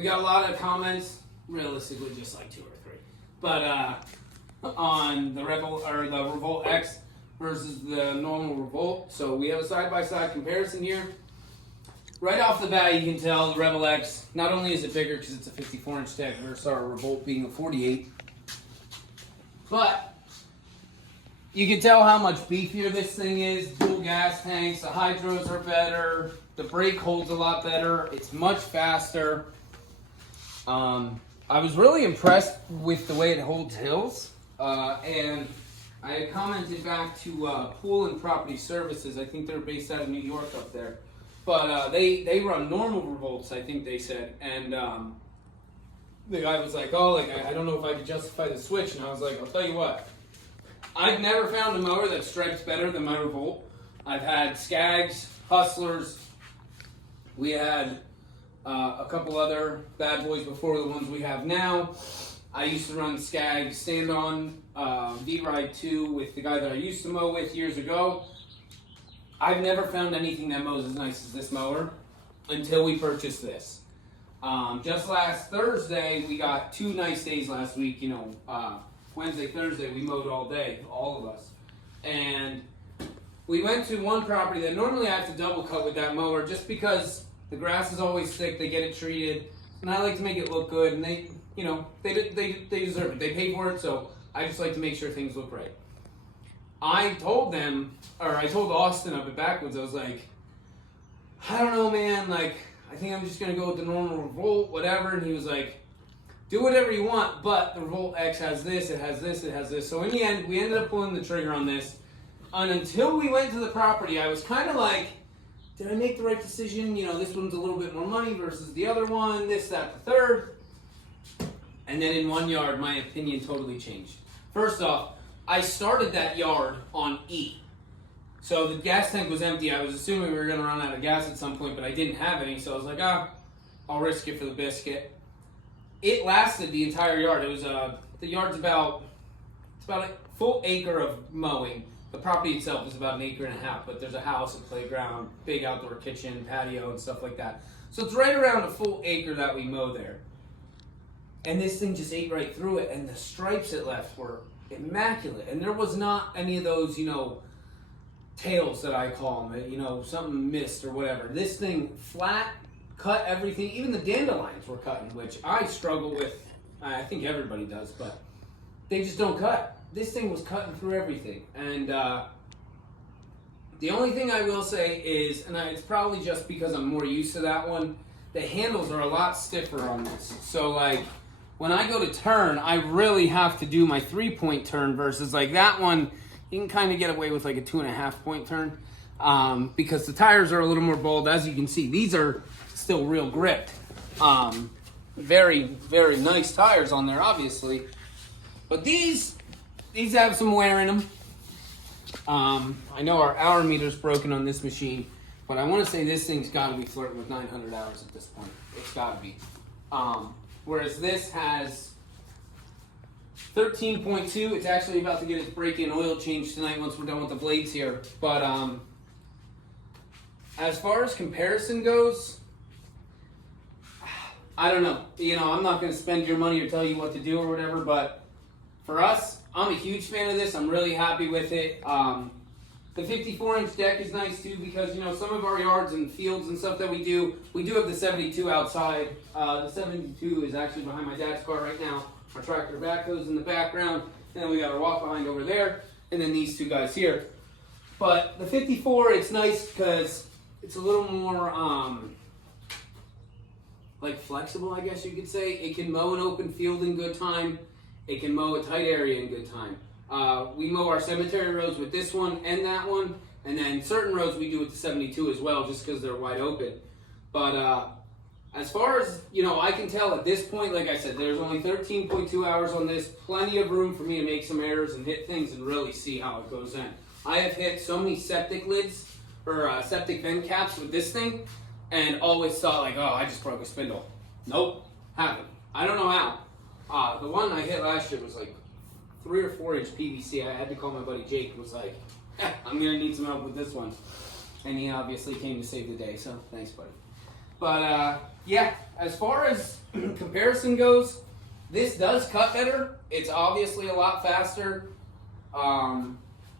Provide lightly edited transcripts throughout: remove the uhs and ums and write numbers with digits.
we got a lot of comments, realistically just like 2 or 3, but on the Revolt X versus the normal Revolt. So we have a side-by-side comparison here. Right off the bat, you can tell the Revolt X, not only is it bigger because it's a 54-inch deck versus our Revolt being a 48, but you can tell how much beefier this thing is. Dual gas tanks, the hydros are better, the brake holds a lot better, it's much faster. I was really impressed with the way it holds hills, and I had commented back to Pool and Property Services. I think they're based out of New York up there. But they run normal Revolts, I think they said. And the guy was like, oh, like I don't know if I could justify the switch. And I was like, I'll tell you what. I've never found a mower that stripes better than my Revolt. I've had Skags, Hustlers. We had a couple other Bad Boys before the ones we have now. I used to run Skag stand-on V-Ride 2 with the guy that I used to mow with years ago. I've never found anything that mows as nice as this mower until we purchased this. Just last Thursday, we got 2 nice days last week. You know, Wednesday, Thursday, we mowed all day, all of us. And we went to one property that normally I have to double cut with that mower just because the grass is always thick, they get it treated, and I like to make it look good, and they, you know, they deserve it. They pay for it, so I just like to make sure things look right. I told them, or I told Austin up at Backwoods, I was like, I don't know, man, like, I think I'm just going to go with the normal Revolt, whatever, and he was like, do whatever you want, but the Revolt X has this, it has this, it has this. So in the end, we ended up pulling the trigger on this, and until we went to the property, I was kind of like, did I make the right decision? You know, this one's a little bit more money versus the other one, this, that, the third. And then in one yard, my opinion totally changed. First off, I started that yard on E. So the gas tank was empty. I was assuming we were going to run out of gas at some point, but I didn't have any. So I was like, I'll risk it for the biscuit. It lasted the entire yard. It was the yard's about a full acre of mowing. The property itself is about 1.5 acres, but there's a house, a playground, big outdoor kitchen, patio, and stuff like that. So it's right around a full acre that we mow there. And this thing just ate right through it, and the stripes it left were immaculate. And there was not any of those, you know, tails that I call them, you know, something missed or whatever. This thing flat, cut everything. Even the dandelions were cutting, which I struggle with. I think everybody does, but they just don't cut. This thing was cutting through everything. And the only thing I will say is, and it's probably just because I'm more used to that one, the handles are a lot stiffer on this. So like, when I go to turn, I really have to do my 3-point turn versus like that one, you can kind of get away with like a 2.5-point turn because the tires are a little more bold. As you can see, these are still real gripped. Very, very nice tires on there, obviously. But these have some wear in them. I know our hour meter's broken on this machine, but I want to say this thing's got to be flirting with 900 hours at this point. It's got to be. Whereas this has 13.2. It's actually about to get its break-in oil change tonight once we're done with the blades here. But as far as comparison goes, I don't know. You know, I'm not going to spend your money or tell you what to do or whatever, but for us, I'm a huge fan of this. I'm really happy with it. The 54-inch deck is nice too because, you know, some of our yards and fields and stuff that we do have the 72 outside. The 72 is actually behind my dad's car right now. Our tractor backhoe's in the background. And then we got our walk behind over there. And then these two guys here. But the 54, it's nice because it's a little more, like flexible, I guess you could say. It can mow an open field in good time. It can mow a tight area in good time. We mow our cemetery roads with this one and that one, and then certain roads we do with the 72 as well, just because they're wide open. But as far as, you know, I can tell at this point, like I said, there's only 13.2 hours on this, plenty of room for me to make some errors and hit things and really see how it goes in. I have hit so many septic lids, or septic vent caps with this thing, and always thought like, oh, I just broke a spindle. Nope, haven't. I don't know how. The one I hit last year was like 3 or 4 inch PVC. I had to call my buddy Jake. Was like, I'm gonna need some help with this one, and he obviously came to save the day. So thanks, buddy. But yeah, as far as comparison goes, this does cut better. It's obviously a lot faster.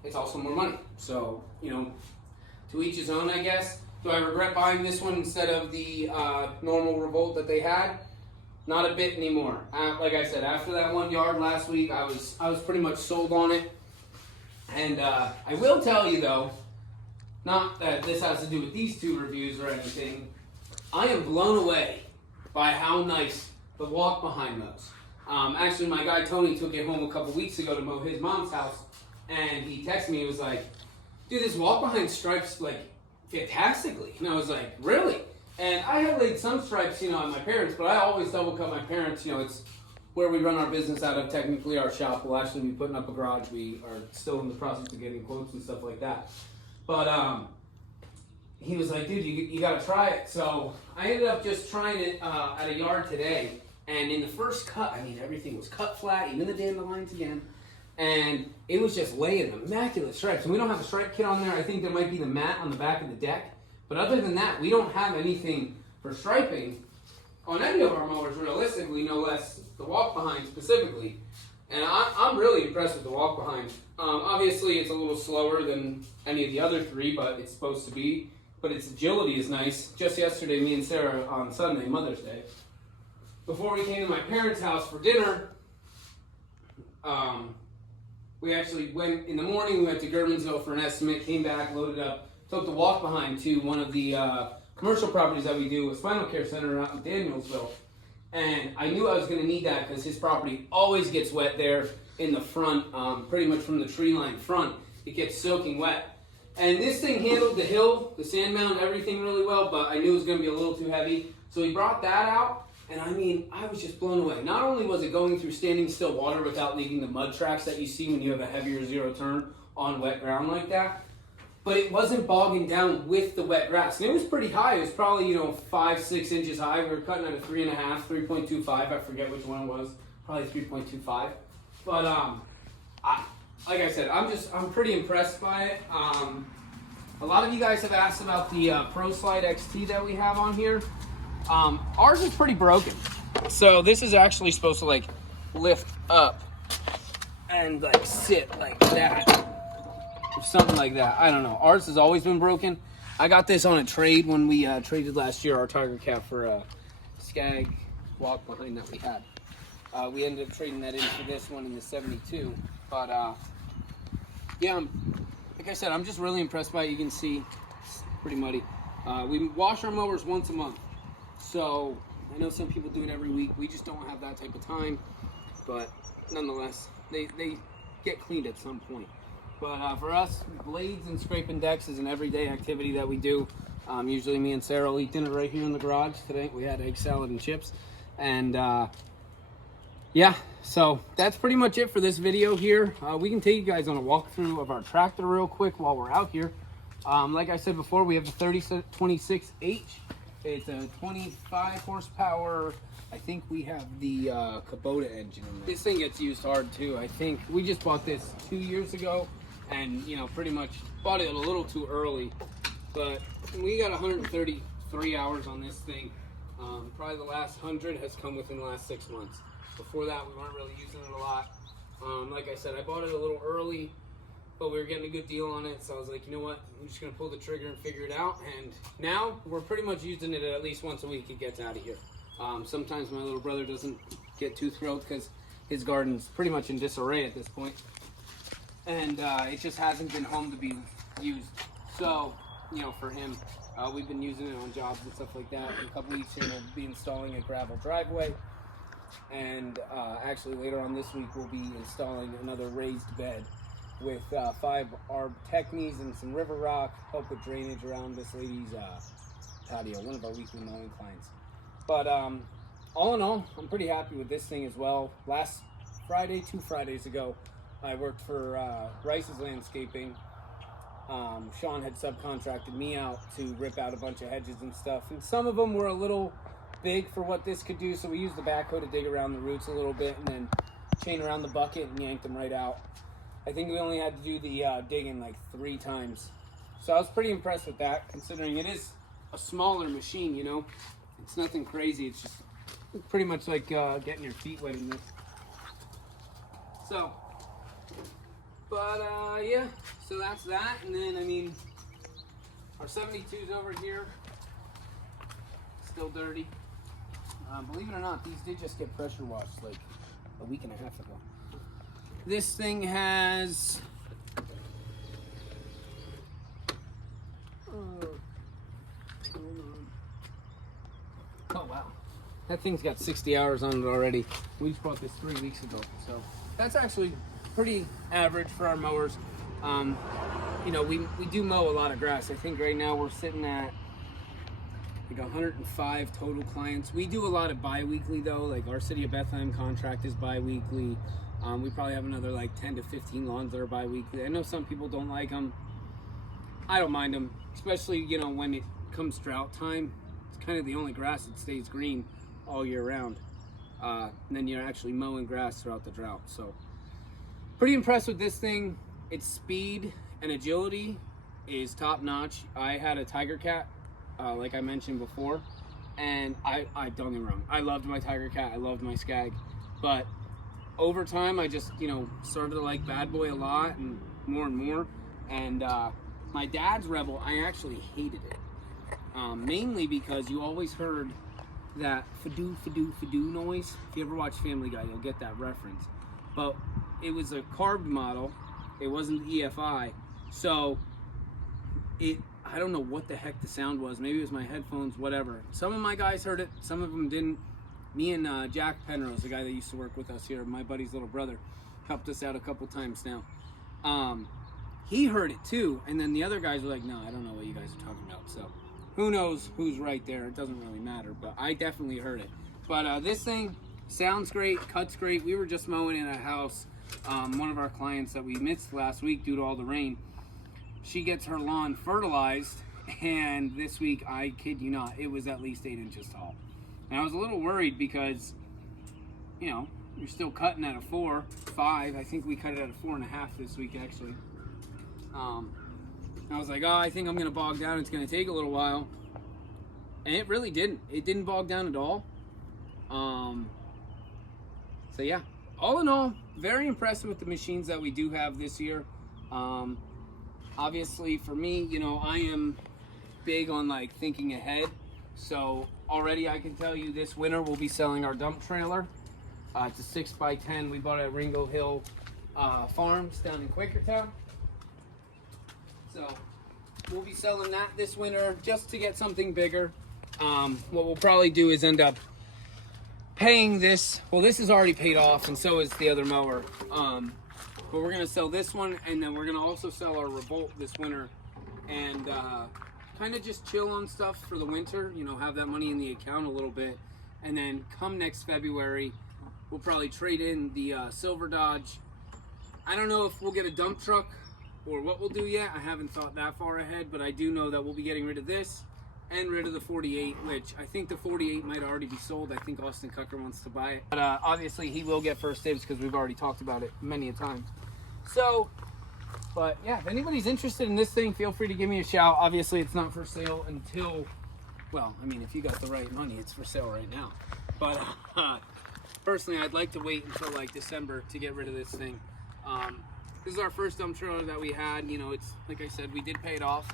It's also more money. So, you know, to each his own, I guess. Do I regret buying this one instead of the normal Revolt that they had? Not a bit anymore. Like I said, after that 1 yard last week, I was pretty much sold on it. And I will tell you though, not that this has to do with these two reviews or anything, I am blown away by how nice the walk behind mows. Actually, my guy Tony took it home a couple weeks ago to mow his mom's house, and he texted me. He was like, "Dude, this walk behind stripes like fantastically." And I was like, "Really?" And I had laid some stripes, you know, on my parents, but I always double cut my parents. You know, it's where we run our business out of. Technically, our shop will actually be putting up a garage. We are still in the process of getting quotes and stuff like that. But he was like, "Dude, you got to try it." So I ended up just trying it at a yard today. And in the first cut, I mean, everything was cut flat, even the dandelions again. And it was just laying immaculate stripes. And we don't have a stripe kit on there. I think there might be the mat on the back of the deck. But other than that, we don't have anything for striping on any of our mowers, realistically, no less the walk behind specifically. And I'm really impressed with the walk behind. Obviously, it's a little slower than any of the other three, but it's supposed to be. But its agility is nice. Just yesterday, me and Sarah on Sunday, Mother's Day, before we came to my parents' house for dinner, we actually went, in the morning, we went to Germansville for an estimate, came back, loaded up, took the walk behind to one of the commercial properties that we do, a spinal care center out in Danielsville. And I knew I was going to need that because his property always gets wet there in the front, pretty much from the tree line front. It gets soaking wet. And this thing handled the hill, the sand mound, everything really well, but I knew it was going to be a little too heavy. So he brought that out. And I mean, I was just blown away. Not only was it going through standing still water without leaving the mud tracks that you see when you have a heavier zero turn on wet ground like that, but it wasn't bogging down with the wet grass. And it was pretty high. It was probably, you know, 5-6 inches high. We were cutting at a 3.5, 3.25. I forget which one it was. Probably 3.25. But like I said, I'm pretty impressed by it. A lot of you guys have asked about the Pro Slide XT that we have on here. Ours is pretty broken. So this is actually supposed to like lift up and like sit like that. Or something like that. I don't know. Ours has always been broken. I got this on a trade when we traded last year our Tiger Cat for a Skag walk behind that we had. We ended up trading that in for this one in the 72. But yeah, like I said, I'm just really impressed by it. You can see it's pretty muddy. We wash our mowers once a month. So, I know some people do it every week. We just don't have that type of time. But, nonetheless, they get cleaned at some point. But for us, blades and scraping decks is an everyday activity that we do. Usually me and Sarah will eat dinner right here in the garage. Today we had egg salad and chips. And, yeah, so that's pretty much it for this video here. We can take you guys on a walkthrough of our tractor real quick while we're out here. Like I said before, we have the 3026H. It's a 25 horsepower. I think we have the Kubota engine in there. This thing gets used hard too. I think we just bought this 2 years ago and, you know, pretty much bought it a little too early. But we got 133 hours on this thing. Probably the last 100 has come within the last 6 months. Before that, we weren't really using it a lot. Like I said, I bought it a little early, but we were getting a good deal on it, so I was like, you know what, I'm just going to pull the trigger and figure it out, and now we're pretty much using it at least once a week. It gets out of here. Sometimes my little brother doesn't get too thrilled because his garden's pretty much in disarray at this point, and it just hasn't been home to be used. So, you know, for him, we've been using it on jobs and stuff like that. In a couple weeks here, we'll be installing a gravel driveway, and actually later on this week, we'll be installing another raised bed with 5 arb technies and some river rock, help with drainage around this lady's patio, one of our weekly mowing clients. But all in all, I'm pretty happy with this thing as well. Last Friday, 2 Fridays ago, I worked for Rice's Landscaping. Sean had subcontracted me out to rip out a bunch of hedges and stuff, and some of them were a little big for what this could do, so we used the backhoe to dig around the roots a little bit and then chain around the bucket and yanked them right out. I think we only had to do the digging like 3 times. So I was pretty impressed with that, considering it is a smaller machine, you know. It's nothing crazy. It's just pretty much like getting your feet wet in this. So, but yeah, so that's that. And then, I mean, our 72's over here, still dirty. Believe it or not, these did just get pressure washed like a week and a half ago. This thing has oh wow, that thing's got 60 hours on it already. We just bought this 3 weeks ago, so that's actually pretty average for our mowers. You know, we do mow a lot of grass. I think right now we're sitting at like 105 total clients. We do a lot of bi-weekly though, like our City of Bethlehem contract is bi-weekly. We probably have another like 10 to 15 lawns that are bi-weekly. I know some people don't like them. I don't mind them, especially, you know, when it comes drought time. It's kind of the only grass that stays green all year round. And then you're actually mowing grass throughout the drought. So pretty impressed with this thing. Its speed and agility is top notch. I had a Tiger Cat, like I mentioned before, and I don't get me wrong, I loved my Tiger Cat, I loved my Skag, but over time I just, you know, started to like Bad Boy a lot and more, and my dad's Rebel, I actually hated it, mainly because you always heard that fadoo noise. If you ever watch Family Guy, you'll get that reference, but it was a carved model, it wasn't the EFI, so I don't know what the heck the sound was. Maybe it was my headphones, whatever. Some of my guys heard it, some of them didn't. Me and Jack Penrose, the guy that used to work with us here, my buddy's little brother, helped us out a couple times now. He heard it too, and then the other guys were like, no, I don't know what you guys are talking about. So who knows who's right there. It doesn't really matter, but I definitely heard it. But this thing sounds great, cuts great. We were just mowing in a house. One of our clients that we missed last week due to all the rain, she gets her lawn fertilized, and this week, I kid you not, it was at least 8 inches tall. And I was a little worried because, you know, you're still cutting at a 4, 5. I think we cut it at a 4.5 this week, actually. I was like, oh, I think I'm going to bog down. It's going to take a little while. And it really didn't. It didn't bog down at all. So, yeah. All in all, very impressed with the machines that we do have this year. Obviously, for me, you know, I am big on like thinking ahead. So already I can tell you this winter we'll be selling our dump trailer. It's a 6x10. We bought it at Ringo Hill Farms down in Quakertown. So we'll be selling that this winter just to get something bigger. What we'll probably do is end up paying this. Well, this is already paid off, and so is the other mower. But we're gonna sell this one, and then we're gonna also sell our Revolt this winter, and kind of just chill on stuff for the winter, you know, have that money in the account a little bit, and then come next February, we'll probably trade in the Silver Dodge. I don't know if we'll get a dump truck or what we'll do yet. I haven't thought that far ahead, but I do know that we'll be getting rid of this and rid of the 48, which I think the 48 might already be sold. I think Austin Cucker wants to buy it. But obviously he will get first dibs because we've already talked about it many a time. So, but yeah, if anybody's interested in this thing, feel free to give me a shout. Obviously it's not for sale until, well, I mean, if you got the right money, it's for sale right now. But personally, I'd like to wait until like December to get rid of this thing. This is our first dump trailer that we had. You know, it's, like I said, we did pay it off.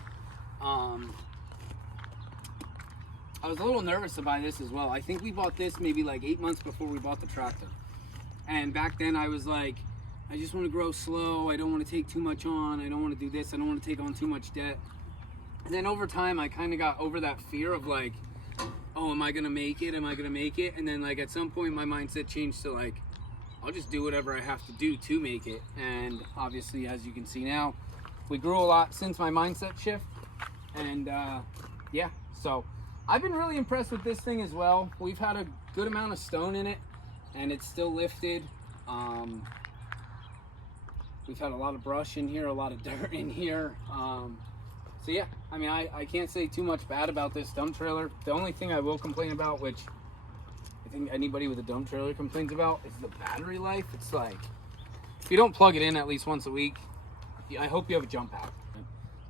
I was a little nervous to buy this as well. I think we bought this maybe like 8 months before we bought the tractor. And back then I was like, I just want to grow slow. I don't want to take too much on. I don't want to do this. I don't want to take on too much debt. And then over time, I kind of got over that fear of like, oh, am I going to make it? Am I going to make it? And then like at some point my mindset changed to like, I'll just do whatever I have to do to make it. And obviously, as you can see now, we grew a lot since my mindset shift. And yeah, so I've been really impressed with this thing as well. We've had a good amount of stone in it, and it's still lifted. We've had a lot of brush in here, a lot of dirt in here. So yeah, I mean, I can't say too much bad about this dump trailer. The only thing I will complain about, which I think anybody with a dump trailer complains about, is the battery life. It's like, if you don't plug it in at least once a week, I hope you have a jump out.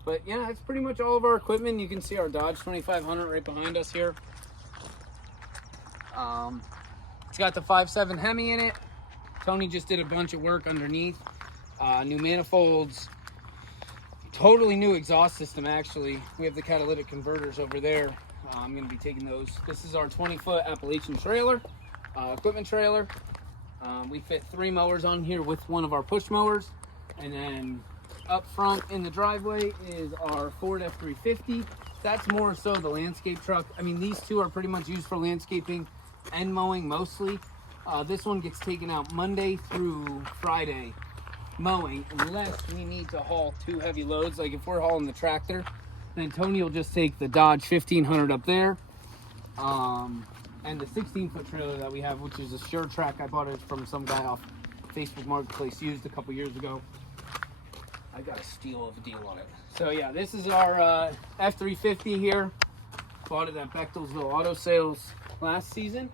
But yeah, that's pretty much all of our equipment. You can see our Dodge 2500 right behind us here. It's got the 5.7 Hemi in it. Tony just did a bunch of work underneath. New manifolds. Totally new exhaust system, actually. We have the catalytic converters over there. I'm going to be taking those. This is our 20-foot Appalachian trailer, equipment trailer. We fit 3 mowers on here with one of our push mowers. And then up front in the driveway is our Ford F350. That's more so the landscape truck. I mean, these two are pretty much used for landscaping and mowing mostly. This one gets taken out Monday through Friday mowing, unless we need to haul 2 heavy loads. Like if we're hauling the tractor, then Tony will just take the Dodge 1500 up there, and the 16-foot trailer that we have, which is a Sure Track. I bought it from some guy off Facebook Marketplace used a couple years ago. I got a steal of a deal on it. So yeah, this is our F350 here. Bought it at Bechtelsville Auto Sales last season,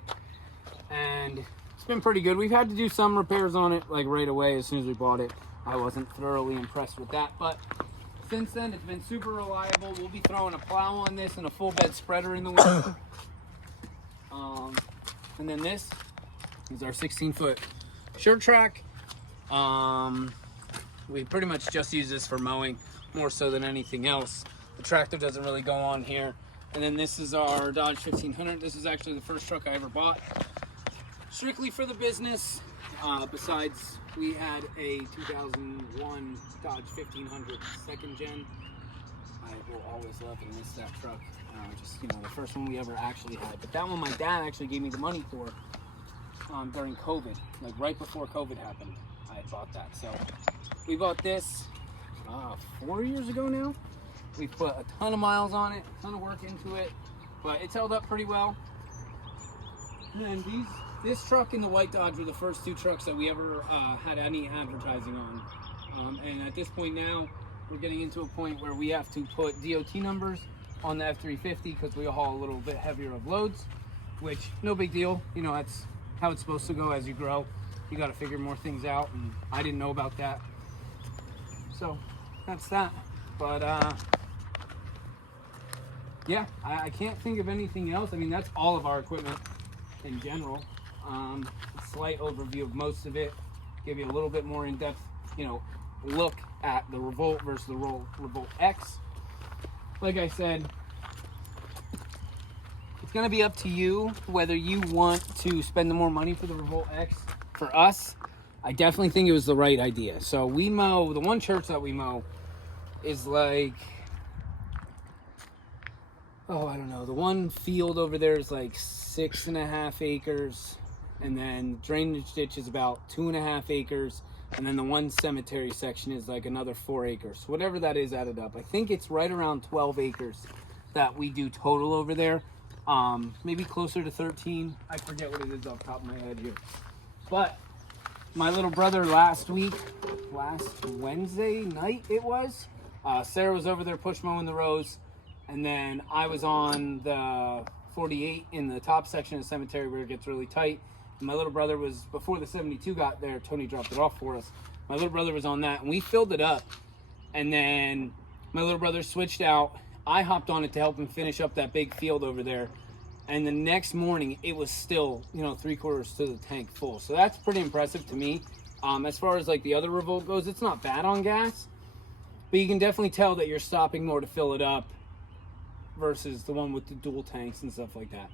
and it's been pretty good. We've had to do some repairs on it like right away as soon as we bought it. I wasn't thoroughly impressed with that, but since then it's been super reliable. We'll be throwing a plow on this and a full bed spreader in the winter. And then this is our 16-foot Sure Track. We pretty much just use this for mowing more so than anything else. The tractor doesn't really go on here. And then this is our Dodge 1500. This is actually the first truck I ever bought, strictly for the business. Besides, we had a 2001 Dodge 1500 second gen. I will always love and miss that truck. Just, you know, the first one we ever actually had. But that one my dad actually gave me the money for during COVID. Like right before COVID happened, I had bought that. So we bought this 4 years ago now. We put a ton of miles on it, a ton of work into it, but it's held up pretty well. And this truck and the white Dodge were the first 2 trucks that we ever had any advertising on. And at this point now, we're getting into a point where we have to put DOT numbers on the F350 because we haul a little bit heavier of loads, which no big deal. You know, that's how it's supposed to go as you grow. You got to figure more things out, and I didn't know about that. So that's that. But yeah, I can't think of anything else. I mean, that's all of our equipment in general. Slight overview of most of it. Give you a little bit more in-depth, you know, look at the Revolt versus the Revolt X. Like I said, it's going to be up to you whether you want to spend the more money for the Revolt X. For us, I definitely think it was the right idea. So we mow, the one church that we mow is like, oh, I don't know. The one field over there is like 6.5 acres. And then drainage ditch is about 2.5 acres. And then the one cemetery section is like another 4 acres. Whatever that is added up. I think it's right around 12 acres that we do total over there. Maybe closer to 13. I forget what it is off the top of my head here. But my little brother last Wednesday night it was, Sarah was over there push mowing the rows. And then I was on the 48 in the top section of the cemetery where it gets really tight. My little brother was, before the 72 got there, Tony dropped it off for us. My little brother was on that, and we filled it up. And then my little brother switched out. I hopped on it to help him finish up that big field over there. And the next morning, it was still, you know, 3/4 to the tank full. So that's pretty impressive to me. As far as like the other Revolt goes, it's not bad on gas. But you can definitely tell that you're stopping more to fill it up versus the one with the dual tanks and stuff like that.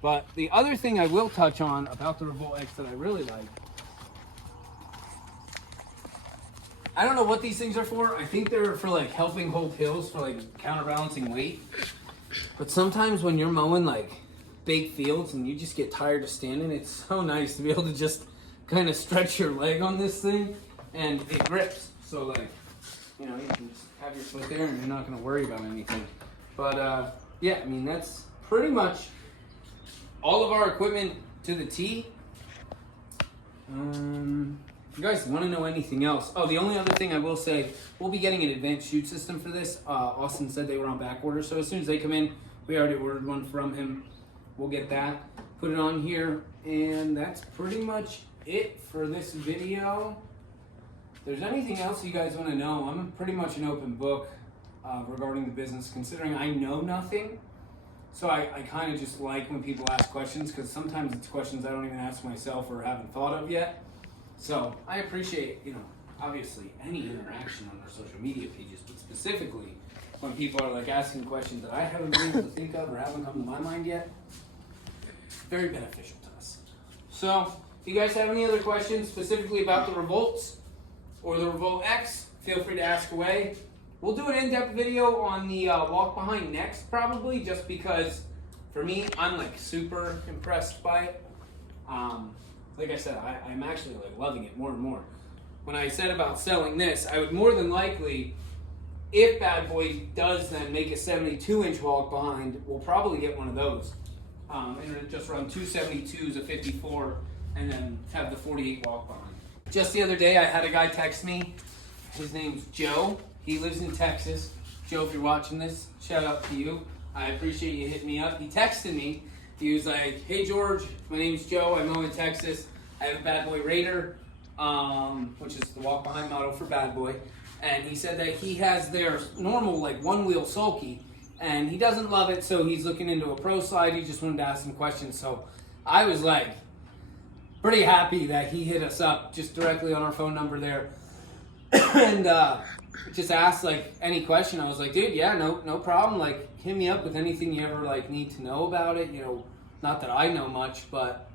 But the other thing I will touch on about the Revolt X that I really like, I don't know what these things are for. I think they're for like helping hold hills, for like counterbalancing weight. But sometimes when you're mowing like big fields and you just get tired of standing, it's so nice to be able to just kind of stretch your leg on this thing and it grips. So like, you know, you can just have your foot there and you're not going to worry about anything. But yeah, I mean, that's pretty much all of our equipment to the T. If you guys want to know anything else, oh, the only other thing I will say, we'll be getting an advanced chute system for this. Austin said they were on back order, so as soon as they come in, we already ordered one from him. We'll get that, put it on here, and that's pretty much it for this video. If there's anything else you guys want to know, I'm pretty much an open book. regarding the business, considering I know nothing. So I kind of just like when people ask questions, because sometimes it's questions I don't even ask myself or haven't thought of yet. So I appreciate, obviously any interaction on our social media pages, but specifically when people are like asking questions that I haven't been able to think of or haven't come to my mind yet. Very beneficial to us. So if you guys have any other questions specifically about the Revolts or the Revolt X, feel free to ask away. We'll do an in-depth video on the walk behind next, probably, just because for me, I'm like super impressed by it. Like I said, I'm actually like loving it more and more. When I said about selling this, I would more than likely, if Bad Boy does then make a 72-inch walk behind, we'll probably get one of those. And just run two 72s, a 54, and then have the 48 walk behind. Just the other day, I had a guy text me. His name's Joe. He lives in Texas. Joe, if you're watching this, shout out to you. I appreciate you hitting me up. He texted me. He was like, "Hey George, my name's Joe. I'm in Texas. I have a Bad Boy Raider, which is the walk behind model for Bad Boy." And he said that he has their normal like one wheel sulky, and he doesn't love it, so he's looking into a pro slide. He just wanted to ask some questions. So I was like pretty happy that he hit us up just directly on our phone number there. And just asked like any question. I was like, dude, yeah, no problem. Like, hit me up with anything you ever like need to know about it. Not that I know much, but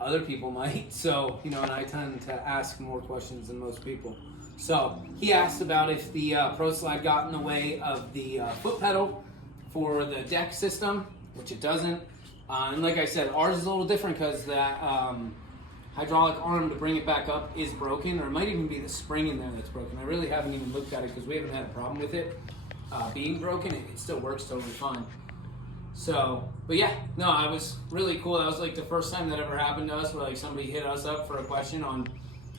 other people might. So, and I tend to ask more questions than most people. So he asked about if the Pro Slide got in the way of the foot pedal for the deck system, which it doesn't. And like I said, ours is a little different because that hydraulic arm to bring it back up is broken, or it might even be the spring in there that's broken. I really haven't even looked at it because we haven't had a problem with it being broken. It still works totally fine. So, but yeah, no, I was really cool. That was like the first time that ever happened to us where like somebody hit us up for a question on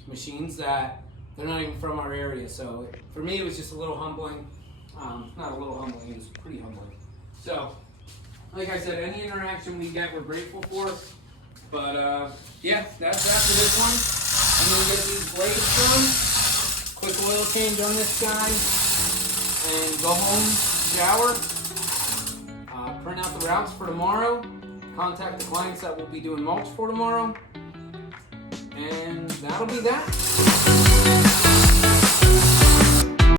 machines that they're not even from our area. So for me, it was just a little humbling. Not a little humbling, it was pretty humbling. So, like I said, any interaction we get, we're grateful for. But yeah, that's that for this one. I'm gonna get these blades done. Quick oil change on this guy, and go home, shower, print out the routes for tomorrow, contact the clients that we'll be doing mulch for tomorrow, and that'll be that.